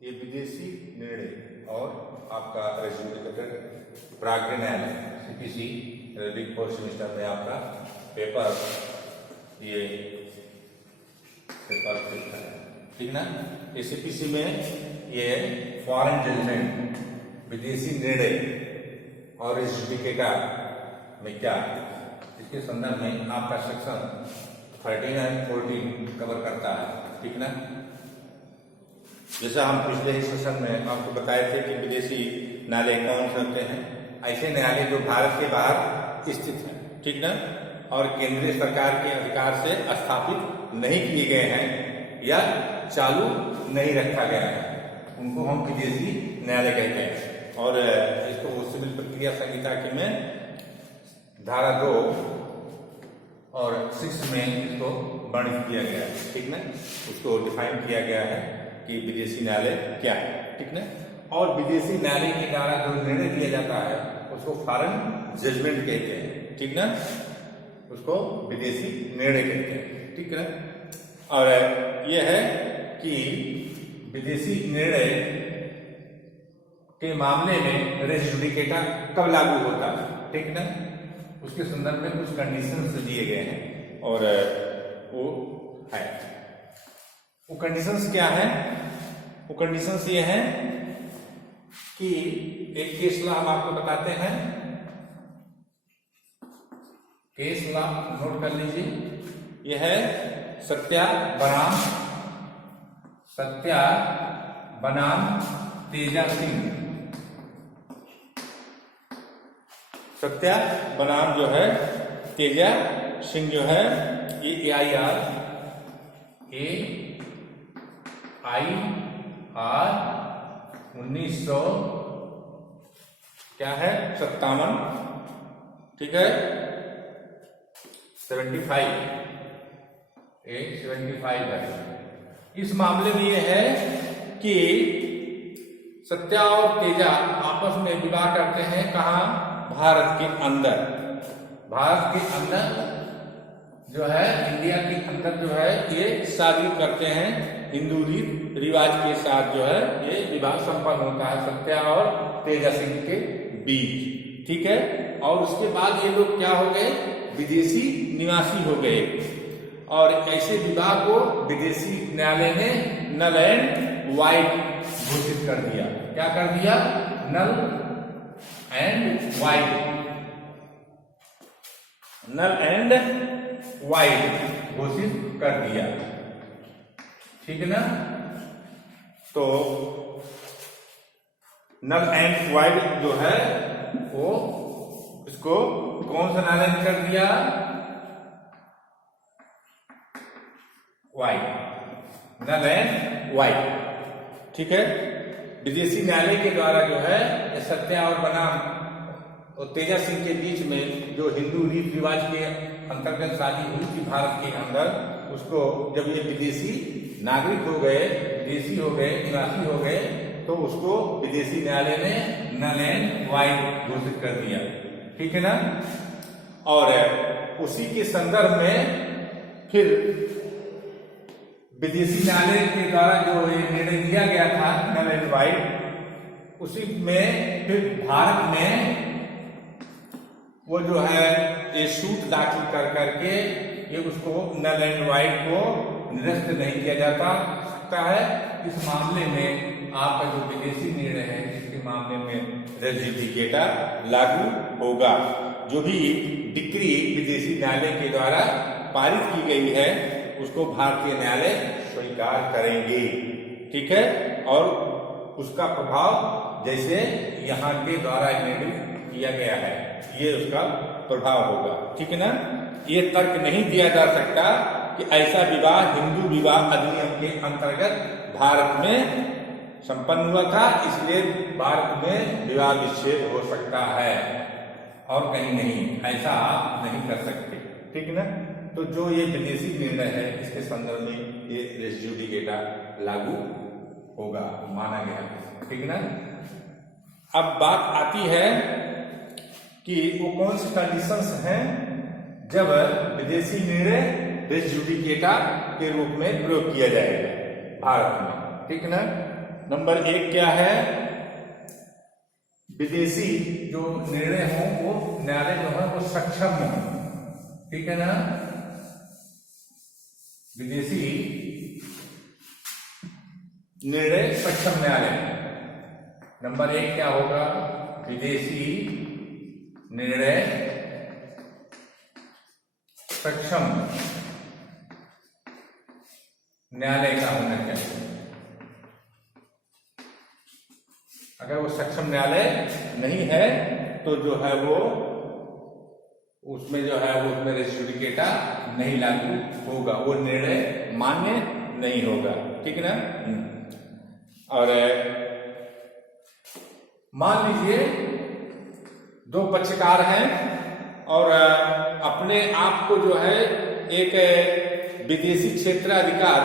ये विदेशी निर्णय और आपका रेज्यूडिकेटेड प्राज्ञ न्यायालय सीपीसी बिग 4 सेमेस्टर में आपका पेपर ये पेपर है, ठीक ना। ये सीपीसी में ये फॉरेन जजमेंट विदेशी निर्णय और रेज्यूडिकेटर में क्या, इसके संदर्भ में आपका सेक्शन 13 और 14 कवर करता है, ठीक ना। जैसा हम पिछले ही सेशन में आपको बताए थे कि विदेशी न्यायालय कौन से होते हैं, ऐसे न्यायालय जो भारत के बाहर स्थित हैं, ठीक ना, और केंद्रीय सरकार के अधिकार से स्थापित नहीं किए गए हैं या चालू नहीं रखा गया है, उनको हम विदेशी न्यायालय कहते हैं। और इसको सिविल प्रक्रिया संहिता के में धारा 2 और 6 में इसको वर्णित किया गया है, ठीक ना, उसको डिफाइन किया गया है कि विदेशी न्यायालय क्या है, ठीक ना। और विदेशी न्यायालय के द्वारा जो निर्णय दिया जाता है उसको फॉरेन जजमेंट कहते हैं, ठीक ना, उसको विदेशी निर्णय कहते हैं, ठीक ना। और यह है कि विदेशी निर्णय के मामले में रेस जुडिकेटा कब लागू होता है, ठीक ना, उसके संदर्भ में कुछ कंडीशंस दिए गए हैं और वो है, वो कंडीशंस क्या है, वो कंडीशंस ये हैं कि एक केस लॉ हम आपको बताते हैं, केस लॉ नोट कर लीजिए, यह है सत्या बनाम तेजा सिंह। सत्या बनाम जो है तेजा सिंह जो है ये AIR 1900 क्या है 57, ठीक है 75 है। इस मामले में यह है कि सत्या और तेजा आपस में विवाह करते हैं, कहाँ, भारत के अंदर जो है इंडिया के अंदर जो है ये शादी करते हैं, हिंदू रीत रिवाज के साथ जो है ये विवाह संपन्न होता है सत्या और तेजा सिंह के बीच, ठीक है। और उसके बाद ये लोग क्या हो गए, विदेशी निवासी हो गए और ऐसे विवाह को विदेशी न्यायालय ने नल एंड वाइड घोषित कर दिया। क्या कर दिया, नल एंड वाइड घोषित कर दिया, ठीक है ना। तो नल एंड वाइड जो है वो इसको कौन सा न्यायालय ने कर दिया, वाइड, नल एंड वाइड, ठीक है। विदेशी न्यायालय के द्वारा जो है सत्या और बनाम और तेजा सिंह के बीच में जो हिंदू रीत रिवाज के अंतर्गत शादी हुई थी भारत के अंदर, उसको जब ये विदेशी नागरिक हो गए, विदेशी हो गए, निवासी हो गए, तो उसको विदेशी न्यायालय ने नल एंड वाइड घोषित कर दिया, ठीक है ना। और उसी के संदर्भ में फिर विदेशी न्यायालय के द्वारा जो निर्णय दिया गया था नल एंड वाइड, उसी में फिर भारत में वो जो है ये सूट दाखिल कर करके ये उसको नल एंड वाइड को निरस्त नहीं किया जाता सकता है। इस मामले में आपका जो विदेशी निर्णय है इसके मामले में रेस जुडिकेटा लागू होगा। जो भी डिक्री विदेशी न्यायालय के द्वारा पारित की गई है उसको भारतीय न्यायालय स्वीकार करेंगे, ठीक है। और उसका प्रभाव जैसे यहाँ के द्वारा निर्णय किया गया है ये उसका प्रभाव होगा, ठीक है ना। ये तर्क नहीं दिया जा सकता कि ऐसा विवाह हिंदू विवाह अधिनियम के अंतर्गत भारत में संपन्न हुआ था, इसलिए भारत में विवाह विच्छेद हो सकता है और कहीं नहीं, ऐसा आप नहीं कर सकते, ठीक है ना। तो जो ये विदेशी निर्णय है इसके संदर्भ में ये रेस जुडिकेटा लागू होगा माना गया, ठीक है ना। अब बात आती है कि वो कौन सी कंडीशंस हैं जब विदेशी निर्णय रेस जुडिकेटा के रूप में प्रयोग किया जाएगा भारत में, ठीक है ना। नंबर 1 क्या है, विदेशी जो निर्णय हो वो न्यायालय जो है वो सक्षम हो, ठीक है ना। विदेशी निर्णय सक्षम न्यायालय। नंबर 1 क्या होगा, विदेशी निर्णय सक्षम न्यायालय का होना चाहिए। अगर वो सक्षम न्यायालय नहीं है तो जो है वो उसमें जो है वो उसमें रेस जुडिकेटा नहीं लागू होगा, वो निर्णय मान्य नहीं होगा, ठीक है ना। और मान लीजिए 2 पक्षकार हैं और अपने आप को जो है एक विदेशी क्षेत्राधिकार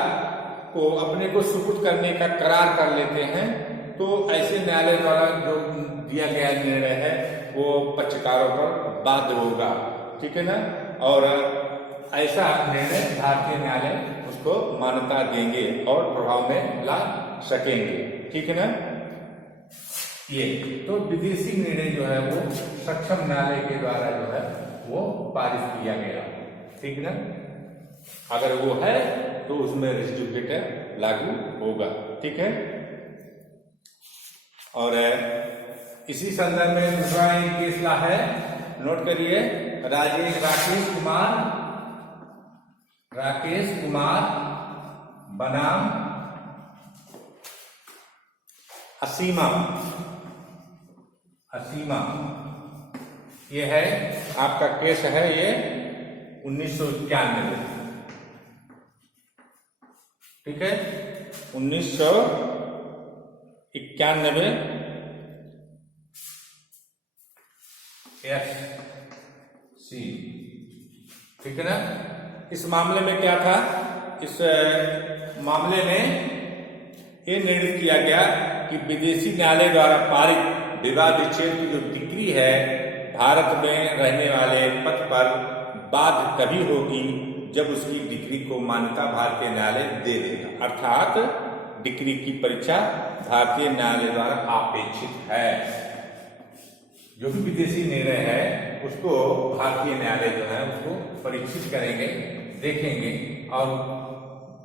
को अपने को सुपुर्द करने का करार कर लेते हैं, तो ऐसे न्यायालय द्वारा जो दिया गया निर्णय है वो पक्षकारों पर बाध्य होगा, ठीक है ना। और ऐसा निर्णय भारतीय न्यायालय उसको मान्यता देंगे और प्रभाव में ला सकेंगे, ठीक है ना। ये तो विदेशी निर्णय जो है वो सक्षम न्यायालय के द्वारा जो है वो पारित किया गया, ठीक ना। अगर वो है तो उसमें रेस जुडिकेटा लागू होगा, ठीक है। और इसी संदर्भ में दूसरा एक केस ला है, नोट करिए, राकेश कुमार बनाम असीमा, ये है आपका केस है, ये 1991, ठीक है, 1991 SC, ठीक है ना। इस मामले में क्या था, इस मामले में ये निर्णय किया गया कि विदेशी न्यायालय द्वारा पारित विवाद विच्छेद की जो डिक्री है भारत में रहने वाले पथ पर बाध्य तभी होगी जब उसकी डिक्री को मान्यता भारतीय न्यायालय दे देगा, अर्थात डिक्री की परीक्षा भारतीय न्यायालय द्वारा अपेक्षित है। जो भी विदेशी निर्णय है उसको भारतीय न्यायालय जो है उसको परीक्षित करेंगे, देखेंगे और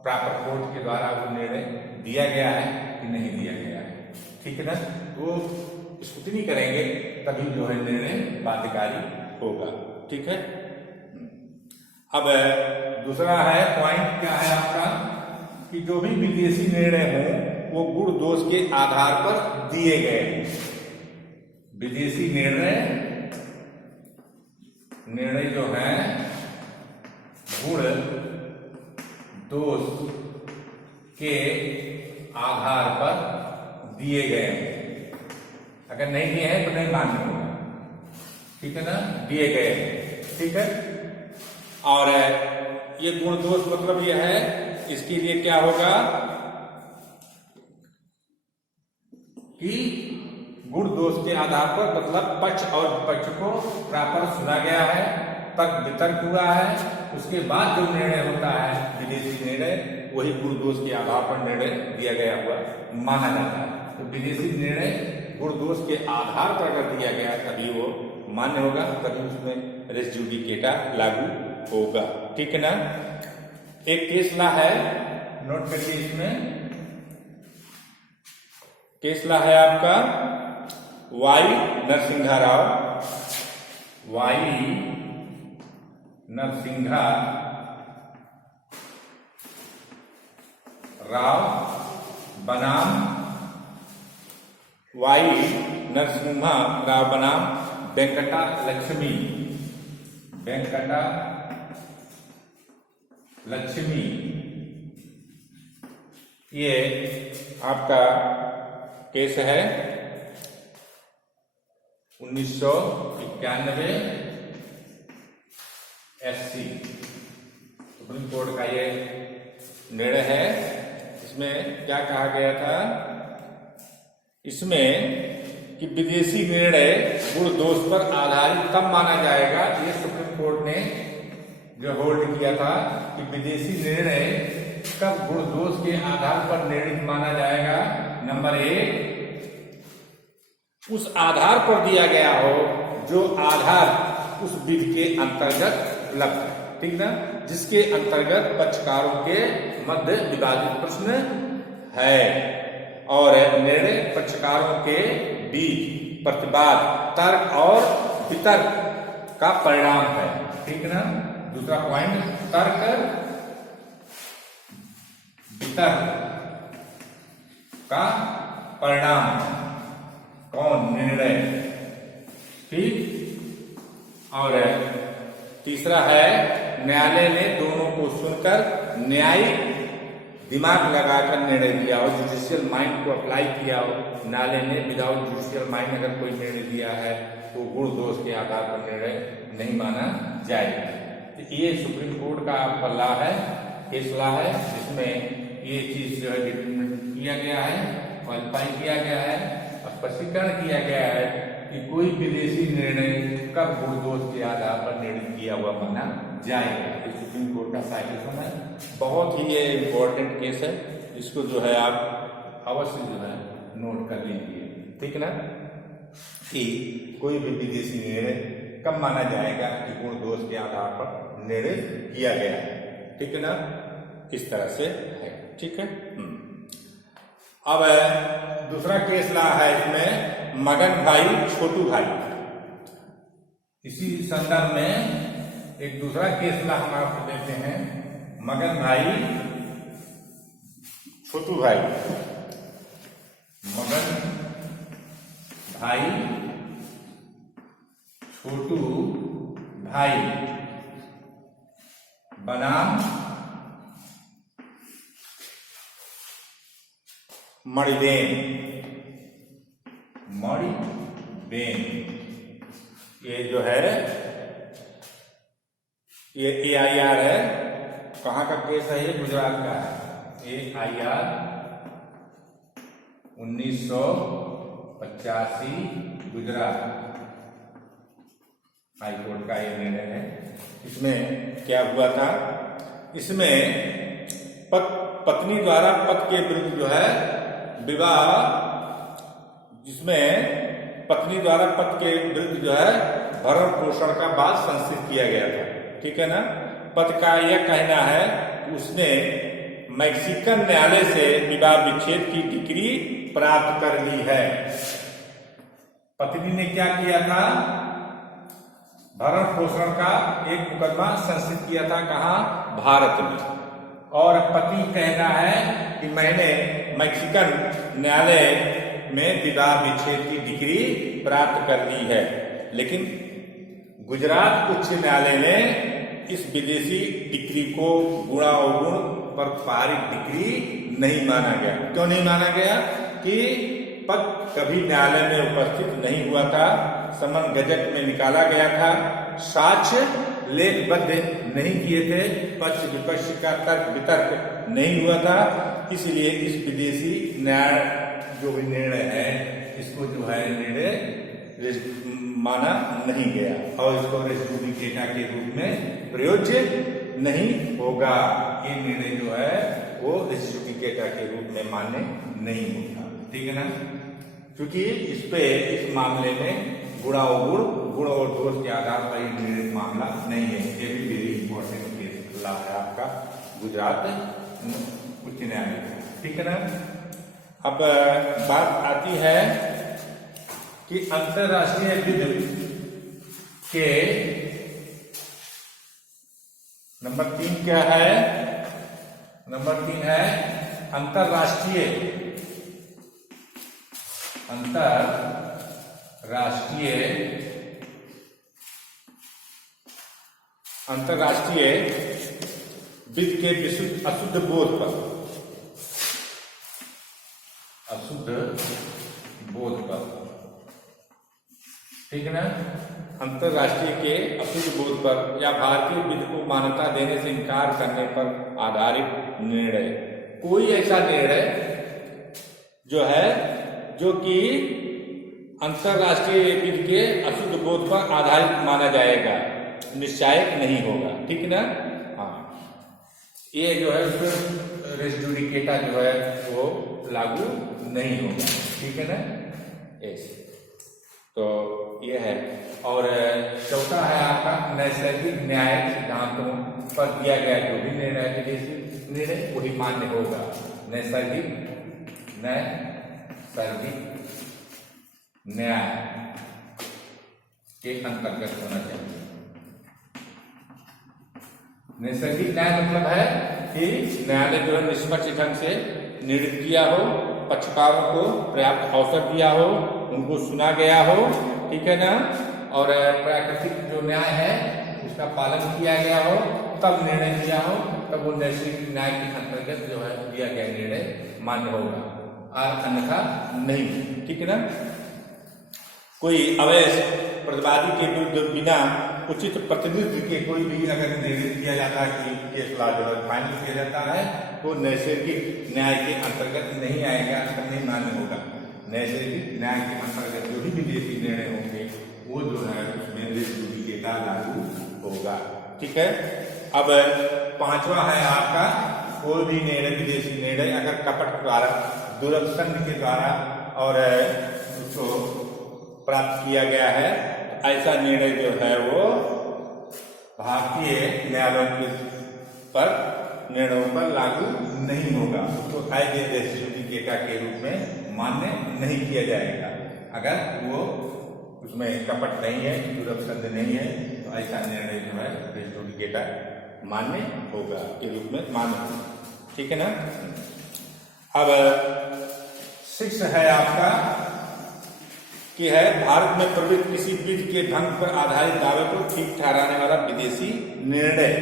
प्रॉपर कोर्ट के द्वारा वो निर्णय दिया गया है कि नहीं दिया गया है, ठीक है ना। वो स्क्रूटनी करेंगे तभी जो है निर्णय बाध्यकारी होगा, ठीक है। अब दूसरा है पॉइंट क्या है आपका, कि जो भी विदेशी निर्णय हो वो गुण दोष के आधार पर दिए गए। विदेशी निर्णय जो है गुण दोष के आधार पर दिए गए, अगर नहीं दिए हैं तो नहीं मान्य होगा, ठीक है ना, दिए गए, ठीक है। और ये गुण दोष मतलब ये है, इसके लिए क्या होगा कि गुण दोष के आधार पर मतलब पक्ष और विपक्ष को प्रॉपर सुना गया है, तर्क वितर्क हुआ है, उसके बाद जो निर्णय होता है विदेशी निर्णय वही गुण दोष के आधार पर निर्णय दिया गया हुआ माना जाता है। तो विदेशी निर्णय गुण दोष के आधार पर अगर दिया गया तभी वो मान्य होगा, तभी उसमें रेस जुडिकेटा लागू होगा, ठीक है ना। एक केस ला है, नोट करिए, इसमें केस ला है आपका वाई नरसिंहा राव बनाम वेंकटा लक्ष्मी, ये आपका केस है 1991 SC, सुप्रीम कोर्ट का ये निर्णय है। इसमें क्या कहा गया था, इसमें कि विदेशी निर्णय गुण दोष पर आधारित तब माना जाएगा, ये सुप्रीम कोर्ट ने जो होल्ड किया था कि विदेशी निर्णय कब गुण दोष के आधार पर निर्णय माना जाएगा, नंबर 1 उस आधार पर दिया गया हो जो आधार उस विधि के अंतर्गत उपलब्ध है, ठीक ना, जिसके अंतर्गत पक्षकारों के मध्य विवादित प्रश्न है और निर्णय पक्षकारों के बीच प्रतिवाद, तर्क और वितर्क का परिणाम है, ठीक ना। दूसरा पॉइंट, तर्क वितर्क का परिणाम, कौन, निर्णय, ठीक। और तीसरा है न्यायालय ने दोनों को सुनकर न्यायिक दिमाग लगाकर निर्णय दिया हो, जुडिशियल माइंड को अप्लाई किया हो। न्यायालय ने विदाउट जुडिशियल माइंड अगर कोई निर्णय दिया है तो गुण दोष के आधार पर निर्णय नहीं माना जाएगा। तो ये सुप्रीम कोर्ट का पल्ला है, फैसला है, जिसमें ये चीज जो है डिटरमिनेट किया गया है, क्वालिफाई किया गया है, स्पष्टीकरण किया गया है कि कोई विदेशी निर्णय कब गुण दोष के आधार पर निर्णय किया हुआ माना जाएगा। ये सुप्रीम कोर्ट का साइटेशन है, बहुत ही ये इम्पोर्टेंट केस है, इसको जो है आप अवश्य जो है नोट कर लीजिए, ठीक ना, कि कोई भी विदेशी निर्णय कब माना जाएगा कि गुण दोष के आधार पर निर्णय किया गया है, ठीक है ना, इस तरह से है, ठीक है। अब दूसरा केस रहा है इसमें मगन भाई छोटू भाई। इसी संदर्भ में एक दूसरा केस ला हम आपको देते हैं, मगन भाई छोटू भाई। मगन भाई छोटू भाई बनाम मणिबेन। मणिबेन ये जो है ये AIR है, कहाँ का केस है, ये गुजरात का है। AIR 1985 गुजरात हाई कोर्ट का ये निर्णय है। इसमें क्या हुआ था, इसमें पत्नी द्वारा पति के विरुद्ध जो है विवाह, जिसमें पत्नी द्वारा पति के विरुद्ध जो है भरण पोषण का बात संस्थित किया गया था, ठीक है ना। पति का यह कहना है कि उसने मैक्सिकन न्यायालय से विवाह विच्छेद की डिग्री प्राप्त कर ली है। पत्नी ने क्या किया था, भरण पोषण का एक मुकदमा संस्थित किया था, कहाँ, भारत में, और पति कहना है कि मैंने मैक्सिकन न्यायालय में विवाह विच्छेद की डिग्री प्राप्त कर ली है। लेकिन गुजरात उच्च न्यायालय ने इस विदेशी डिग्री को गुणावगुण पर पारित डिग्री नहीं माना गया। क्यों नहीं माना गया कि पति कभी न्यायालय में उपस्थित नहीं हुआ था, समन गजट में निकाला गया था, साक्ष्य लेखबद्ध नहीं किए थे, पक्ष विपक्ष का तर्क वितर्क नहीं हुआ था, इसलिए इस विदेशी न्याय जो भी निर्णय है इसको जो है निर्णय माना नहीं गया और इसको रेस जुडिकेटा के रूप में प्रयोज्य नहीं होगा। ये निर्णय जो है वो रेस जुडिकेटा के रूप में मान्य नहीं होगा, ठीक है ना, क्योंकि इस पे इस मामले में गुणावगुण, गुण और दोष के आधार पर निर्णय मामला नहीं है। ये भी वेरी इंपॉर्टेंट केस ला है आपका गुजरात उच्च न्यायालय, ठीक है ना। अब बात आती है कि अंतरराष्ट्रीय विधि के नंबर 3 क्या है, नंबर 3 है अंतरराष्ट्रीय विधि के विशुद्ध अशुद्ध बोध पर, ठीक है ना, अंतरराष्ट्रीय के अशुद्ध बोध पर या भारतीय विधि को मान्यता देने से इनकार करने पर आधारित निर्णय। कोई ऐसा निर्णय जो है जो कि अंतरराष्ट्रीय विधि के अशुद्ध बोध पर आधारित माना जाएगा, निश्चायक नहीं होगा, ठीक ना। हाँ, ये जो है रेस जुडिकेटा जो है वो लागू नहीं होगा। ठीक है ना, ऐसे तो ये है। और चौथा है आपका नैसर्गिक न्याय सिद्धांतों पर दिया गया जो भी निर्णय विदेशी निर्णय वही मान्य होगा। नैसर्गिक न्याय के अंतर्गत होना चाहिए। नैसर्गिक न्याय मतलब है कि न्यायालय जो है निष्पक्ष ढंग से निर्णय किया हो, पक्षकारों को पर्याप्त अवसर दिया हो, उनको सुना गया हो, ठीक है ना, और प्राकृतिक जो न्याय है उसका पालन किया गया हो, तब निर्णय दिया हो, तब वो नैसर्गिक न्याय के अंतर्गत जो है दिया गया निर्णय मान्य होगा, और अन्यथा नहीं। ठीक है ना, कोई अवैध प्रतिवादी के विरुद्ध बिना उचित प्रतिनिधित्व के कोई भी अगर निर्णय किया जाता है कि फैसला जो है फाइनल किया जाता है तो नैसर्गिक न्याय के अंतर्गत नहीं आएगा, नहीं मान्य होगा। नैसर्गिक न्याय के अंतर्गत जो भी विदेशी निर्णय होंगे वो जो है उसमें रेस जुडिकेटा लागू होगा। ठीक है, अब पांचवा है आपका कोई भी निर्णय विदेशी निर्णय अगर कपट द्वारा दुर्संध के द्वारा और उसको प्राप्त किया गया है, ऐसा निर्णय जो है वो भारतीय न्यायालयों पर निर्णयों पर लागू नहीं होगा, उसको कायदे रेस जुडिकेटा के रूप में मान्य नहीं किया जाएगा। अगर वो उसमें कपट नहीं है, दुर्संध नहीं है, तो ऐसा निर्णय जो है रेस जुडिकेटा मान्य होगा, के रूप में मान्य होगा। ठीक है ना, अब 6 है आपका कि है भारत में प्रवृत्त किसी विधि के ढंग पर आधारित दावे को ठीक ठहराने वाला विदेशी निर्णय।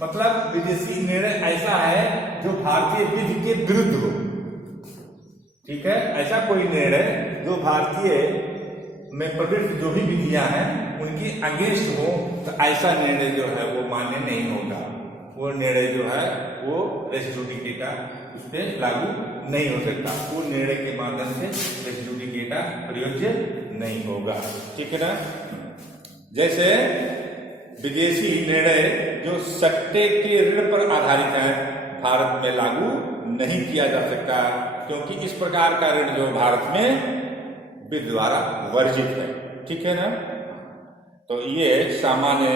मतलब विदेशी निर्णय ऐसा है जो भारतीय विधि के विरुद्ध हो। ठीक है, ऐसा कोई निर्णय जो भारतीय में प्रवृत्त जो भी विधियां हैं उनकी अगेंस्ट हो, तो ऐसा निर्णय जो है वो मान्य नहीं होगा। वो निर्णय जो है वो रेस जुडिकेटा उस पर लागू नहीं हो सकता, वो निर्णय के माध्यम से रेस जुडिकेटा प्रयोज्य नहीं होगा। ठीक है ना, जैसे विदेशी निर्णय जो सट्टे के ऋण पर आधारित है भारत में लागू नहीं किया जा सकता, क्योंकि इस प्रकार का ऋण जो भारत में विधि द्वारा वर्जित है। ठीक है ना, तो ये सामान्य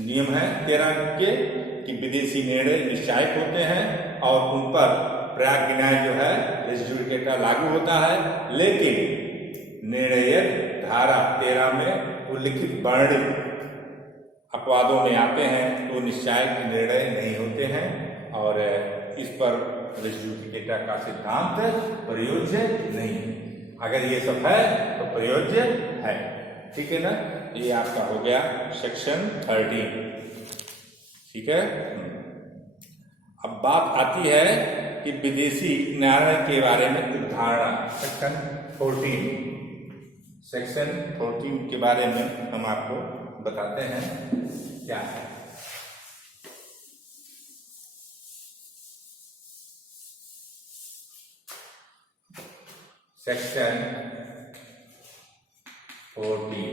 नियम है 13 के कि विदेशी निर्णय निश्चायक होते हैं और उन पर प्राग न्याय जो है रेस जुडिकेटा लागू होता है, लेकिन निर्णय धारा 13 में उल्लिखित वर्णित अपवादों में आते हैं तो निश्चायक निर्णय नहीं होते हैं और इस पर रेस जुडिकेटा का सिद्धांत प्रयोज्य नहीं है। अगर ये सब है तो प्रयोज्य है। ठीक है ना, ये आपका हो गया सेक्शन 13। ठीक है, अब बात आती है कि विदेशी न्यायालय के बारे में उदाहरण सेक्शन 14। सेक्शन 14 के बारे में हम आपको बताते हैं क्या है। सेक्शन 14,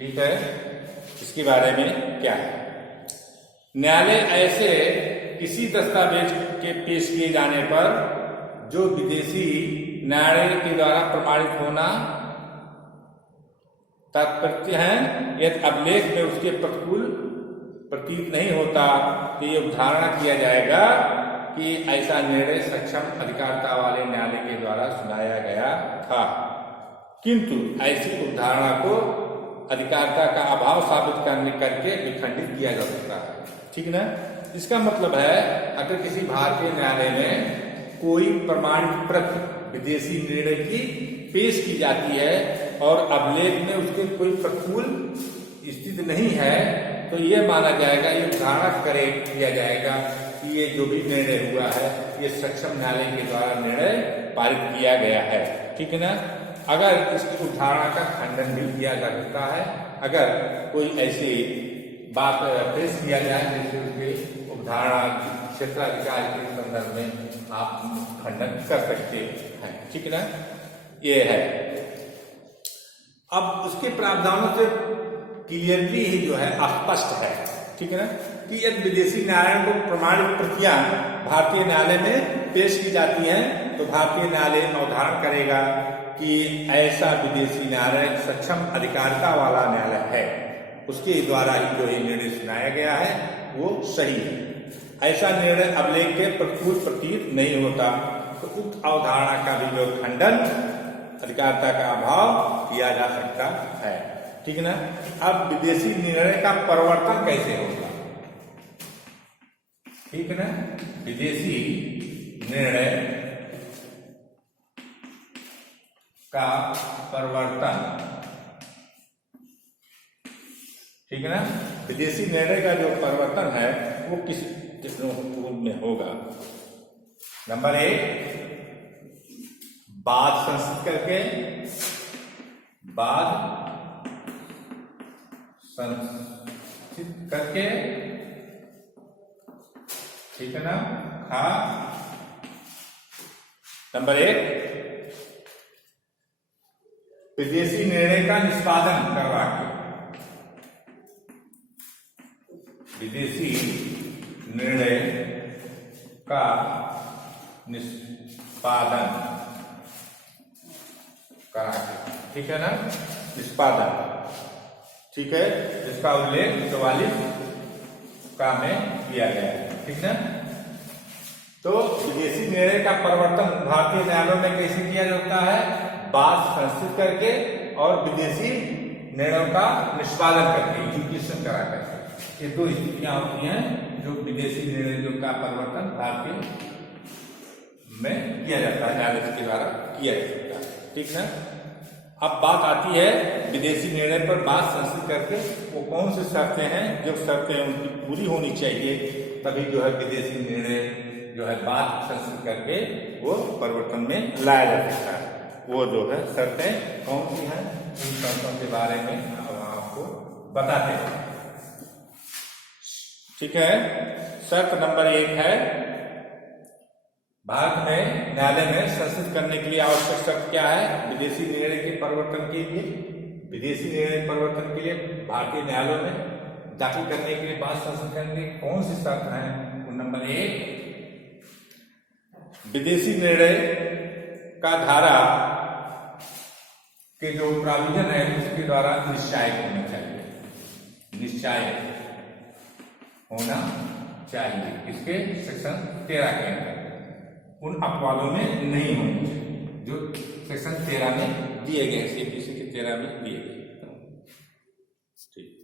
ठीक है, इसके बारे में क्या है। न्यायालय ऐसे किसी दस्तावेज के पेश किए जाने पर जो विदेशी न्यायालय के द्वारा प्रमाणित होना तात्पर्य है, यदि अभिलेख में उसके प्रतिकूल प्रतीत नहीं होता तो ये उदाहरण किया जाएगा कि ऐसा निर्णय सक्षम अधिकारिता वाले न्यायालय के द्वारा सुनाया गया था, किंतु ऐसी उदाहरणा को अधिकारिता का अभाव साबित करने करके विखंडित किया जा सकता है। ठीक ना, इसका मतलब है अगर किसी भारतीय न्यायालय में कोई प्रमाणित प्रति विदेशी निर्णय की पेश की जाती है और अभिलेख में उसके कोई प्रतिकूल स्थिति नहीं है, तो यह माना जाएगा, ये धारणा करे किया जाएगा कि ये जो भी निर्णय हुआ है ये सक्षम न्यायालय के द्वारा निर्णय पारित किया गया है। ठीक है ना, अगर इसकी उदाहरणा का खंडन भी किया जा सकता है, अगर कोई ऐसी बात पेश किया जाए जैसे उसके उदाहरणा क्षेत्राधिकार के संदर्भ में आप खंडन कर सकते हैं। ठीक है ना, ये है। अब उसके प्रावधानों से क्लियरली ही जो है स्पष्ट है। ठीक है ना, कि यदि विदेशी न्यायालयों को प्रमाणित प्रतियां भारतीय न्यायालय में पेश की जाती हैं तो भारतीय न्यायालय अवधारण करेगा कि ऐसा विदेशी न्यायालय सक्षम अधिकारिता वाला न्यायालय है, उसके द्वारा ही जो ये निर्णय सुनाया गया है वो सही है। ऐसा निर्णय अभिलेख के प्रतिकूल प्रतीत नहीं होता, तो उक्त अवधारणा का भी जो खंडन अधिकारिता का अभाव किया जा सकता है। ठीक है ना। अब विदेशी निर्णय का परिवर्तन कैसे होगा? ठीक है ना। विदेशी निर्णय का परिवर्तन, ठीक है ना। विदेशी निर्णय का जो परिवर्तन है वो किस रूप में होगा? नंबर 1, बाद संशोधित करके, बाद संशोधित करके, ठीक है ना। हाँ, नंबर 1, विदेशी निर्णय का निष्पादन करवा के, विदेशी निर्णय का निष्पादन करा के, ठीक है ना। निष्पादन, ठीक है, जिसका उल्लेख 44 का में किया गया है। ठीक है। तो विदेशी निर्णय का परिवर्तन भारतीय न्यायालयों में कैसे किया जाता है? बात संशोधित करके और विदेशी निर्णयों का निष्पादन करके, एग्जीक्यूशन करा करके। ये दो स्थितियां होती हैं जो विदेशी निर्णयों का परिवर्तन भारतीय में किया जाता है, न्यायालय के द्वारा किया जा सकता है। ठीक है। अब बात आती है विदेशी निर्णय पर बात संशोधित करके वो कौन से शर्तें हैं, जो शर्तें उनकी पूरी होनी चाहिए तभी जो है विदेशी निर्णय जो है बात संशोधित करके वो परिवर्तन में लाया जा सकता है। वो जो है शर्तें कौन सी हैं, उन शर्तों के बारे में हम आपको बताते हैं। ठीक है। शर्त नंबर 1 है, भारत में न्यायालय में संशोधित करने के लिए आवश्यक शर्त क्या है? विदेशी निर्णय के परिवर्तन के लिए, विदेशी निर्णय परिवर्तन के लिए भारतीय न्यायालयों में दाखिल करने के लिए बात संशोधित करने की कौन सी शर्त है? नंबर 1, विदेशी निर्णय का धारा के जो प्राविजन है उसके द्वारा निश्चायक होना चाहिए, निश्चायक होना चाहिए। इसके सेक्शन 13 के अंदर उन अपवादों में नहीं होनी चाहिए जो सेक्शन 13 में दिए गए, CPC के 13 में दिए गए। ठीक।